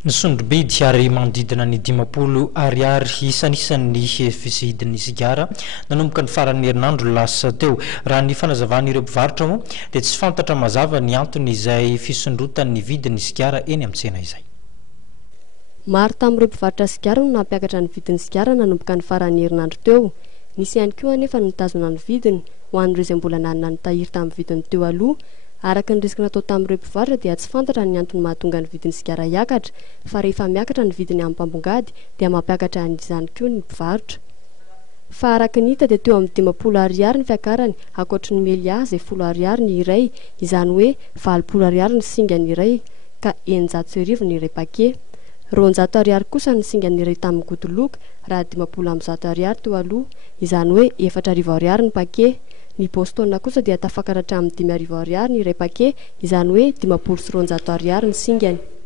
Ny sondrobidy ary manodidina ny 10 ariary isanisan'ny fisidin'ny sigara nanomboka ny faran'ny herinandro lasa teo. Raha ny fanazavan'ireo mpivarotra moa dia tsy fantatra mazava ny antony izay fisondrotan'ny vidin'ny sigara eny amin'ny tsena izay. Maro tamin'ireo mpivarotra sigara no nampiakatra ny vidin'ny sigara nanomboka ny faran'ny herinandro teo. Nisy ihany koa anefa nitazona ny vidiny ho an'ireo izay mbola nanana ny tahiry tamin'ny vidiny teo aloha. Araka ny risika natao tamin'ireo mpivarotra dia tsy fantatra ny antony mahatonga ny vidin'ny sigara hiakatra, fa rehefa miakatra ny vidiny amin'ny mpambongady dia mampiakatra izany koa ny mpivarotra. Fa araka ny hita dia teo amin'ny 10 ariary ny fiakarany, ankoatra ny mely azy 10 ariary ny iray, izany hoe 20 ariary ny singa ny iray ka 900 ny iray paquet. 200 ariary kosa ny singa ny iray tamin'ny godoloka raha 10 ariary teo aloha, izany hoe 400 ariary ny paquet. Ny Boston kosa dia tafakaratra amin'ny 5 ariary ny iray paquet, izany hoe 200 ariary ny singany.